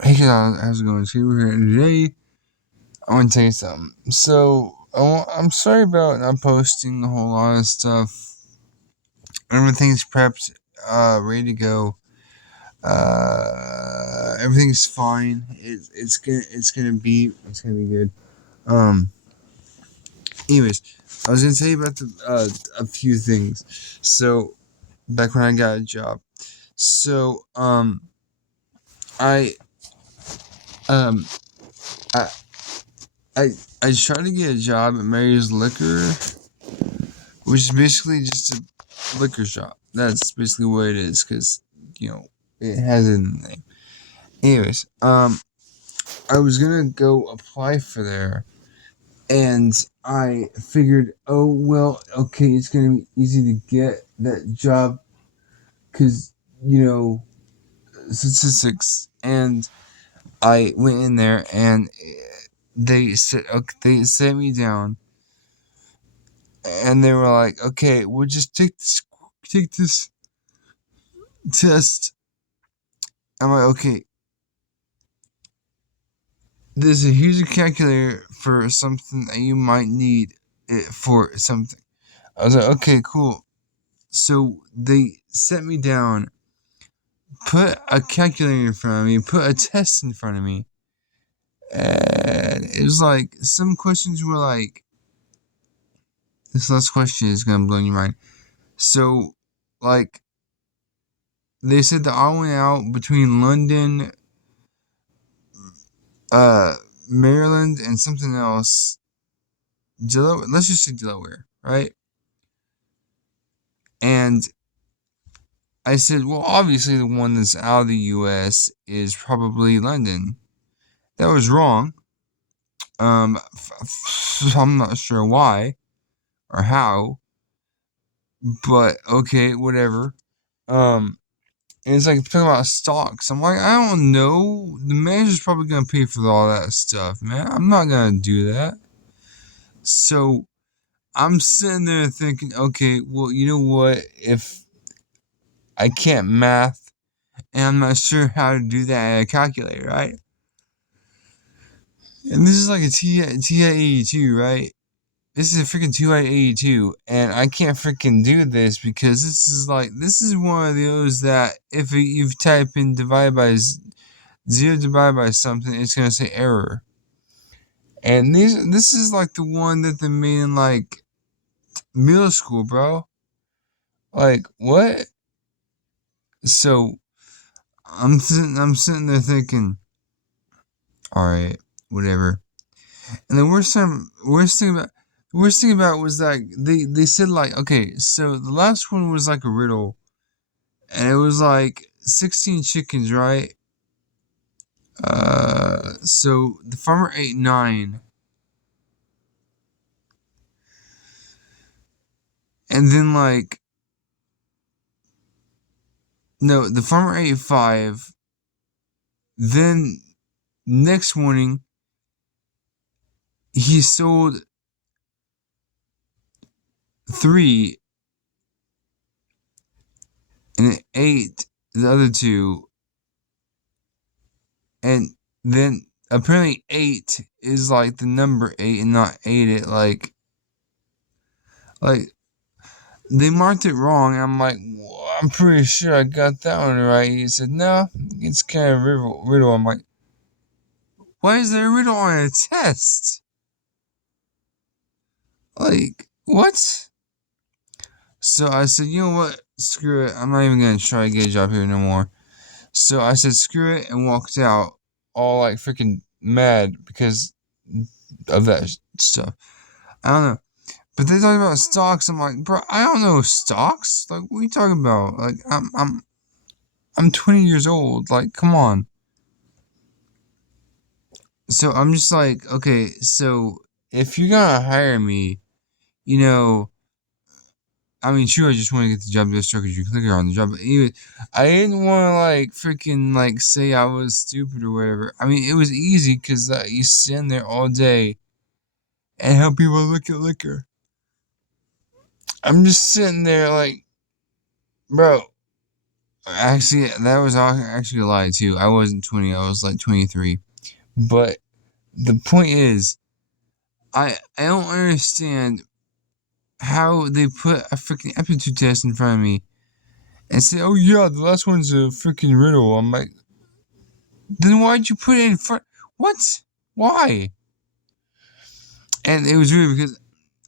Hey guys, how's it going? Steve here. And today, I want to tell you something. So, I'm sorry about not posting a whole lot of stuff. Everything's prepped, ready to go. Everything's fine. It's gonna be good. Um, anyways, I was gonna tell you about a few things. So, back when I got a job. So, I, um, I, I, I tried to get a job at Mary's Liquor, which is basically just a liquor shop. That's basically what it is, because it has it in the name. Anyways, I was gonna go apply for there, and I figured, oh well, okay, it's gonna be easy to get that job, because you know statistics. And I went in there, and they said, okay, they sat me down, and they were like, okay, we'll just take this test. I'm like, okay, here's a calculator for something that you might need it for something. I was like, okay, cool. So they set me down, put a calculator in front of me, put a test in front of me, and it was like some questions were like, this last question is gonna blow your mind. So, like, they said that I went out between London, uh, Maryland, and something else. Delaware. Let's just say Delaware, right? And I said, well, obviously the one that's out of the U.S. is probably London. That was wrong. I'm not sure why or how, but okay, whatever. And it's like talking about stocks. I'm like, I don't know. The manager's probably gonna pay for all that stuff, man. I'm not gonna do that. So I'm sitting there thinking, okay, well, you know what? If I can't math and I'm not sure how to do that in a calculator, right? And this is like a TI-82, right? This is a freaking TI-82, and I can't freaking do this because this is one of those that if you type in divide by 0 divided by something, it's gonna say error. And this is like the one that they made in like middle school, bro. Like what? So I'm sitting there thinking, all right, whatever. And the worst thing about it was that they said like, okay, so the last one was like a riddle, and it was like 16 chickens, right? So the farmer ate 9, and then like no, the farmer ate 5. Then next morning he sold 3 and it ate the other 2, and then apparently 8 is like the number 8 and not ate it like they marked it wrong. And I'm like, well, I'm pretty sure I got that one right. He said, no, it's kind of riddle. I'm like, why is there a riddle on a test? Like, what? So I said, you know what? Screw it. I'm not even going to try to get a job here no more. So I said, screw it, and walked out all like freaking mad because of that stuff. I don't know. But they talk about stocks. I'm like, bro, I don't know stocks. Like, what are you talking about? Like, I'm 20 years old. Like, come on. So I'm just like, okay, so if you're gonna hire me, you know, I mean, sure, I just want to get the job just because you click on the job. But anyway, I didn't want to like freaking like say I was stupid or whatever. I mean, it was easy because you sit in there all day and help people look at liquor. I'm just sitting there like, bro, Actually, that was actually a lie too. I wasn't 20. I was like 23. But the point is, I don't understand how they put a freaking aptitude test in front of me and say, "Oh yeah, the last one's a freaking riddle." I'm like, then why'd you put it in front? What? Why? And it was weird because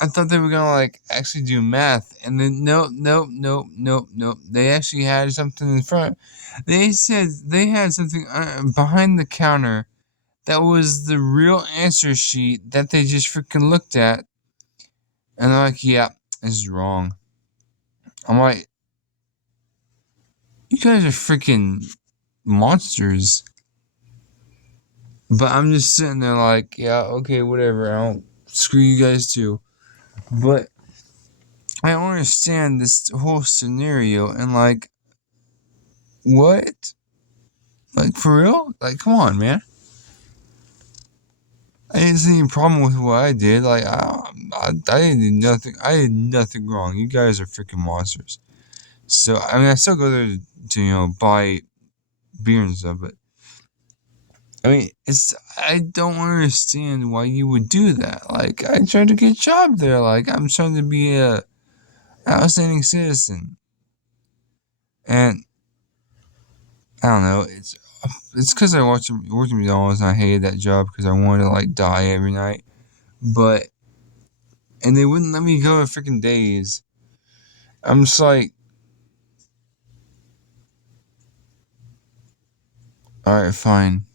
I thought they were gonna like actually do math, and then nope. They actually had something in front. They said they had something behind the counter that was the real answer sheet that they just freaking looked at, and they're like, "Yeah, this is wrong." I'm like, "You guys are freaking monsters." But I'm just sitting there like, "Yeah, okay, whatever. I don't screw you guys too." But I don't understand this whole scenario and like, what? Like for real? Like, come on, man. I didn't see any problem with what I did. Like, I didn't do nothing. I did nothing wrong. You guys are freaking monsters. So, I mean, I still go there to buy beer and stuff, but I mean, I don't understand why you would do that. Like, I tried to get a job there. Like, I'm trying to be a outstanding citizen, and I don't know. It's because I worked at McDonald's and I hated that job because I wanted to like die every night. But and they wouldn't let me go for freaking days. I'm just like, all right, fine.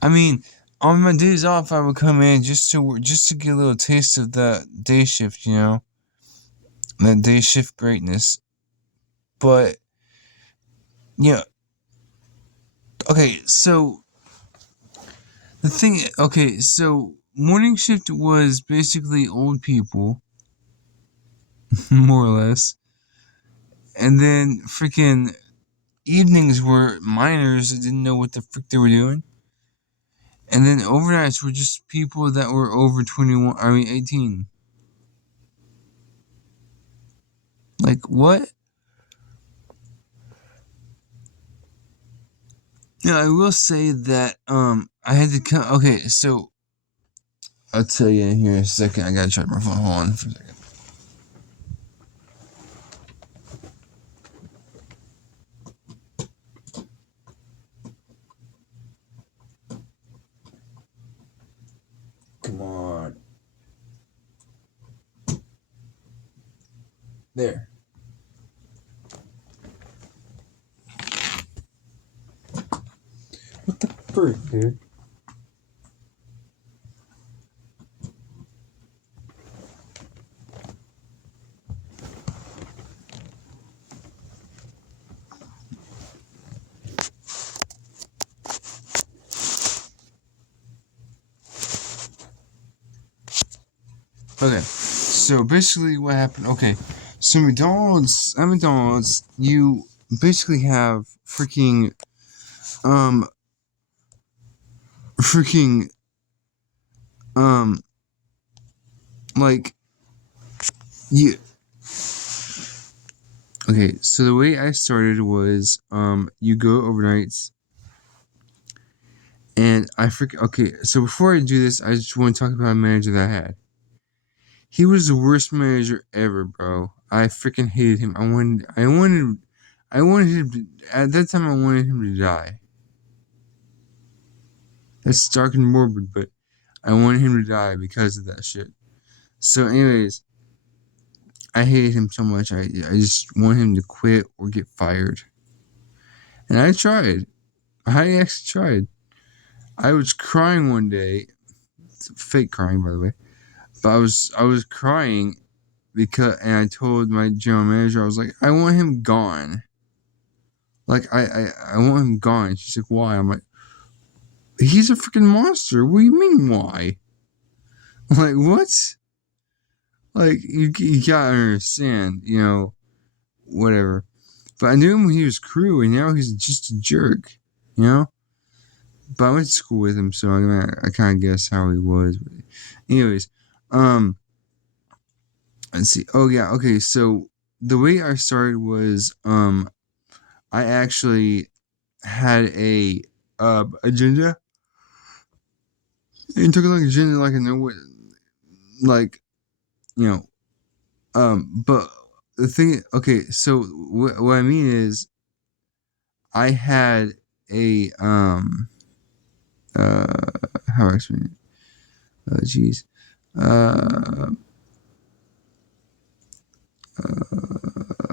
I mean, on my days off, I would come in just to get a little taste of that day shift, that day shift greatness. But yeah, okay. So so morning shift was basically old people, more or less, and then freaking evenings were minors that didn't know what the frick they were doing. And then overnights were just people that were over 21, 18. Like, what? Yeah, I will say that, I had to come, okay, so, I'll tell you in here in a second. I gotta charge my phone. Hold on for a second. Come on. There. What the frick, dude? Okay, so basically what happened, okay, so at McDonald's, you basically have um, freaking, um, like, you, okay, so the way I started was, you go overnights, and okay, so before I do this, I just want to talk about a manager that I had. He was the worst manager ever, bro. I freaking hated him. I wanted him to, at that time, I wanted him to die. That's dark and morbid, but I wanted him to die because of that shit. So, anyways, I hated him so much. I just wanted him to quit or get fired. And I tried. I actually tried. I was crying one day. It's fake crying, by the way. But I was crying and I told my general manager, I was like, I want him gone. Like, I want him gone. She's like, why? I'm like, he's a freaking monster. What do you mean, why? Like, what? Like, you gotta understand, whatever. But I knew him when he was crew, and now he's just a jerk, you know? But I went to school with him, so I kind of guess how he was. But anyways, um, let's see. Oh, yeah, okay, so the way I started was, I actually had a agenda and took like agenda like in no way, like you know but the thing, okay, so what I mean is I had a how do I explain it? Jeez. Uh,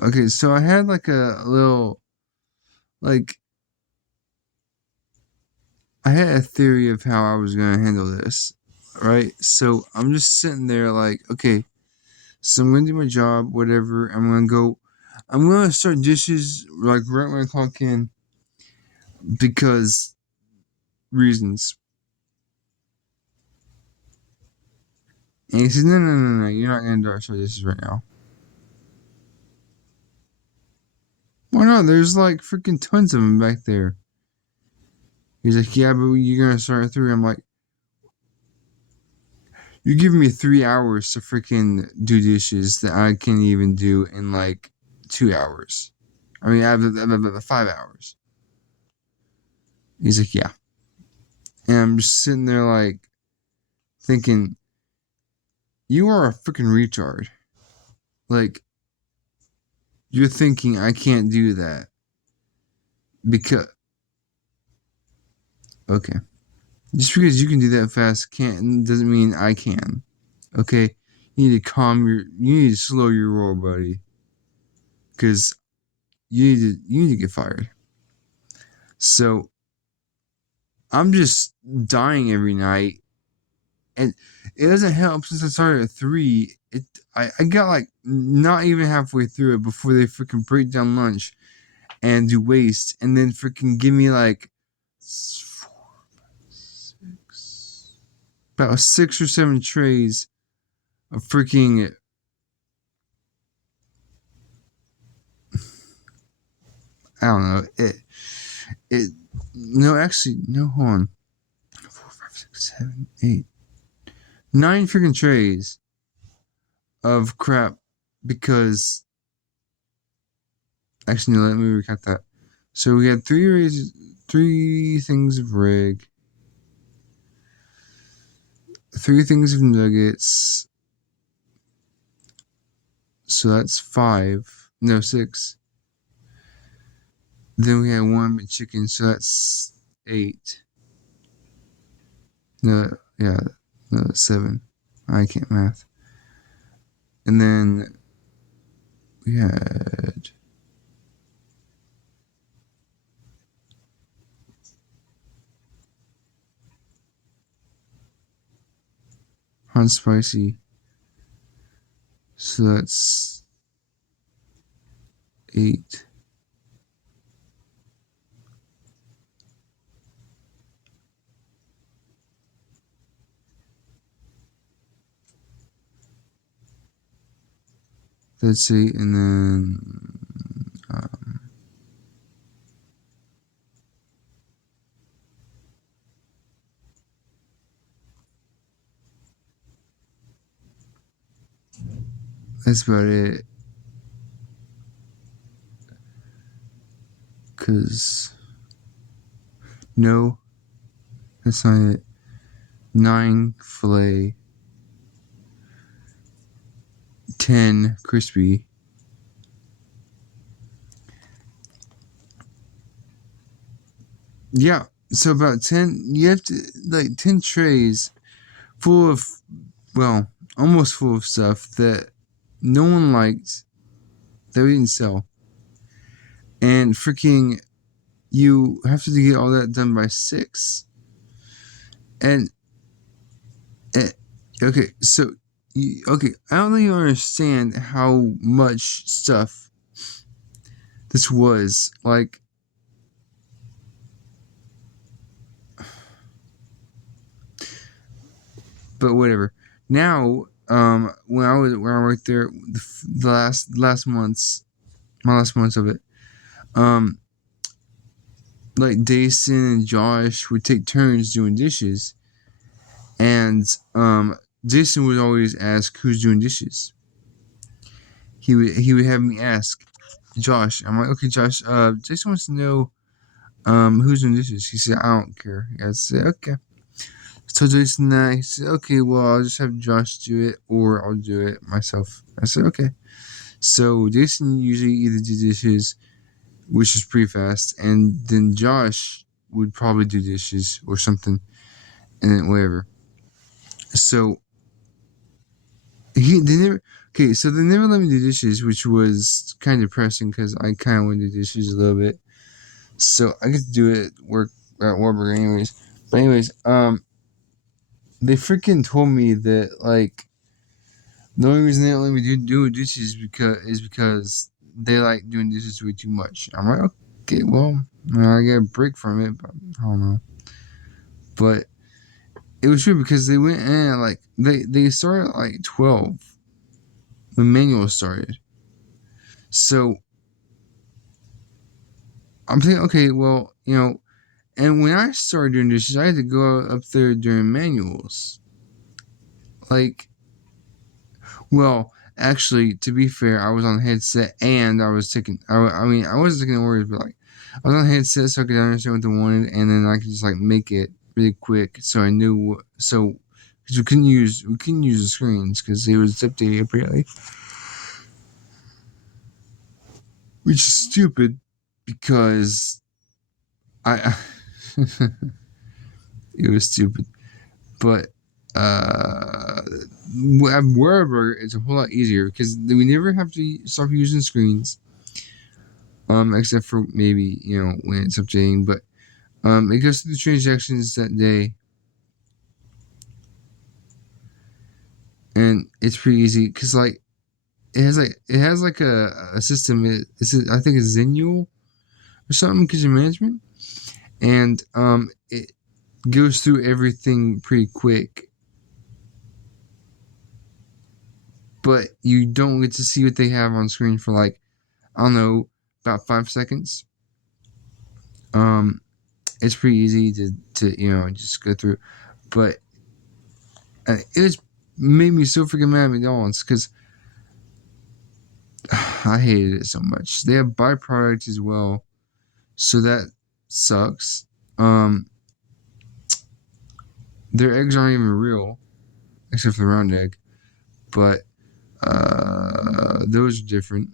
okay, so I had like a little, like, I had a theory of how I was gonna handle this, right? So I'm just sitting there like, okay, so I'm gonna do my job, whatever. I'm gonna start dishes like right when I clock in because reasons. And he says, no, you're not gonna start dishes right now. Why not? There's like freaking tons of them back there. He's like, yeah, but you're gonna start at 3. I'm like, you're giving me 3 hours to freaking do dishes that I can't even do in like 2 hours. I mean, I have 5 hours. He's like, yeah. And I'm just sitting there like thinking, you are a freaking retard. Like, you're thinking I can't do that. Because, okay. Just because you can do that fast doesn't mean I can. Okay? You need to you need to slow your roll, buddy. Because you need to get fired. So, I'm just dying every night. And it doesn't help since I started at 3. I got like not even halfway through it before they freaking break down lunch and do waste, and then freaking give me like 6 or 7 trays of freaking. I don't know it. No, actually, no. Hold on. 4, 5, 6, 7, 8, 9 freaking trays of crap because. Actually, no, let me recap that. So we had 3 things of rig, 3 things of nuggets. So that's 5. No, 6. Then we had 1 McChicken, so that's 8. No, yeah, no, 7. I can't math. And then we had hot spicy. So that's 8. That's 8, and then that's about it. Cause no, that's not it. 9 filet, 10 crispy. Yeah, so about 10. You have to like 10 trays full of, well, almost full of stuff that no one liked that we didn't sell, and freaking you have to get all that done by 6. And uh, okay, so okay, I don't think you understand how much stuff this was. Like, but whatever. Now, when I worked there, the last months, my last months of it, like Dason and Josh would take turns doing dishes, and Jason would always ask who's doing dishes. He would have me ask, Josh. I'm like, okay, Josh. Jason wants to know who's doing dishes. He said, I don't care. I said, okay. So Jason that he said, okay, well, I'll just have Josh do it, or I'll do it myself. I said, okay. So Jason usually either do dishes, which is pretty fast, and then Josh would probably do dishes or something, and then whatever. So they never so they never let me do dishes, which was kind of depressing because I kind of want to do dishes a little bit. So I get to do it work at Warburg anyways. But anyways, they freaking told me that like the only reason they don't let me do dishes because they like doing dishes way too much. I'm like, okay, well, I get a break from it, but I don't know. But it was true because they went in like they started at like 12 when manual started. So I'm thinking, okay, well, and when I started doing dishes, I had to go up there during manuals. Like, well, actually, to be fair, I was on headset and I was taking. I mean, I wasn't taking words, but like, I was on headset so I could understand what they wanted, and then I could just like make it really quick, so I knew what. So, because we couldn't use the screens because it was updated apparently, which is stupid because I it was stupid. But wherever it's a whole lot easier because we never have to stop using screens. Except for maybe when it's updating, but it goes through the transactions that day, and it's pretty easy because like it has like a system. I think it's Zenual or something kitchen management, and it goes through everything pretty quick, but you don't get to see what they have on screen for like I don't know about 5 seconds. It's pretty easy to just go through, but it was made me so freaking mad at McDonald's because I hated it so much. They have byproduct as well, so that sucks. Their eggs aren't even real, except for the round egg, but those are different.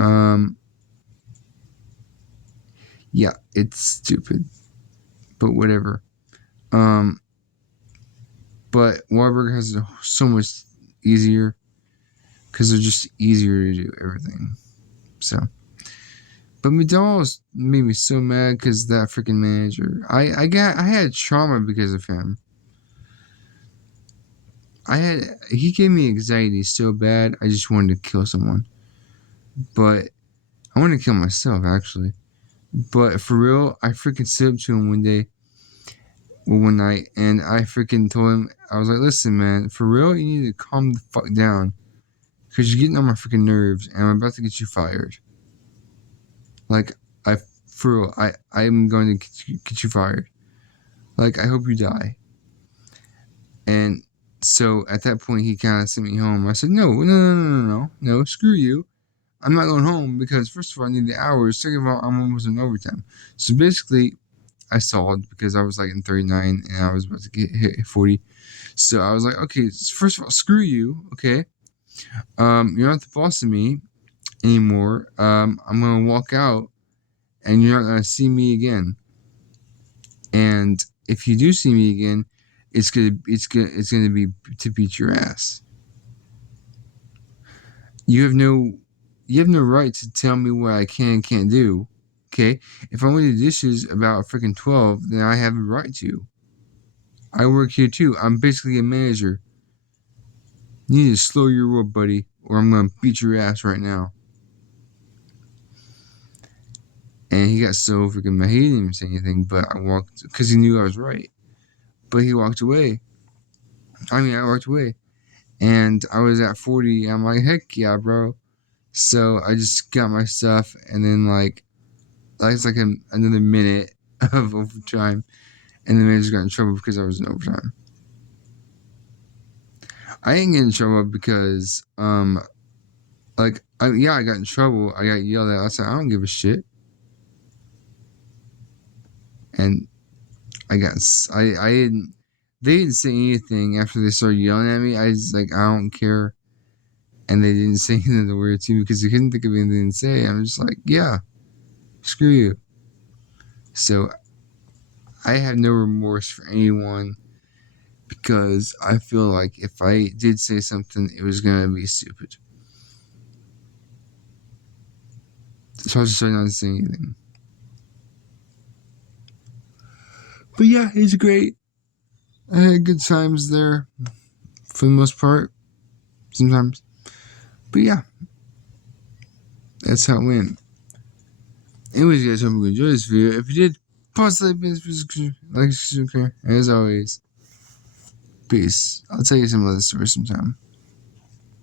Um, yeah, it's stupid, but whatever. Um, but Warburg has it so much easier because they're just easier to do everything. So, but McDonald's made me so mad because that freaking manager. I had trauma because of him. He gave me anxiety so bad I just wanted to kill someone. But I wanted to kill myself actually. But for real, I freaking stood up to him one night, and I freaking told him, I was like, listen, man, for real, you need to calm the fuck down. Because you're getting on my freaking nerves, and I'm about to get you fired. Like, for real, I'm going to get you fired. Like, I hope you die. And so at that point, he kind of sent me home. I said, no, screw you. I'm not going home because, first of all, I need the hours. Second of all, I'm almost in overtime. So basically, I stalled because I was like in 39 and I was about to get hit 40. So I was like, okay, first of all, screw you, okay? You're not the boss of me anymore. I'm gonna walk out, and you're not gonna see me again. And if you do see me again, it's gonna be to beat your ass. You have no right to tell me what I can and can't do. Okay? If I want to do dishes about freaking 12, then I have a right to. I work here too. I'm basically a manager. You need to slow your roll, buddy, or I'm gonna beat your ass right now. And he got so freaking mad. He didn't even say anything, but I walked because he knew I was right. But he walked away. I walked away, and I was at 40. I'm like, heck yeah, bro. So I just got my stuff, and then it's like another minute of overtime, and the manager got in trouble because I was in overtime. I didn't get in trouble because like I got in trouble. I got yelled at. I said I don't give a shit, and I didn't. They didn't say anything after they started yelling at me. I was like, I don't care. And they didn't say anything weird too because they couldn't think of anything to say. I'm just like, yeah, screw you. So I have no remorse for anyone because I feel like if I did say something, it was gonna be stupid. So I was just trying not to say anything. But yeah, it's great. I had good times there for the most part. Sometimes. But yeah, that's how it went. Anyways, guys, hope you enjoyed this video. If you did, pause the like, subscribe, as always. Peace. I'll tell you some other stories sometime.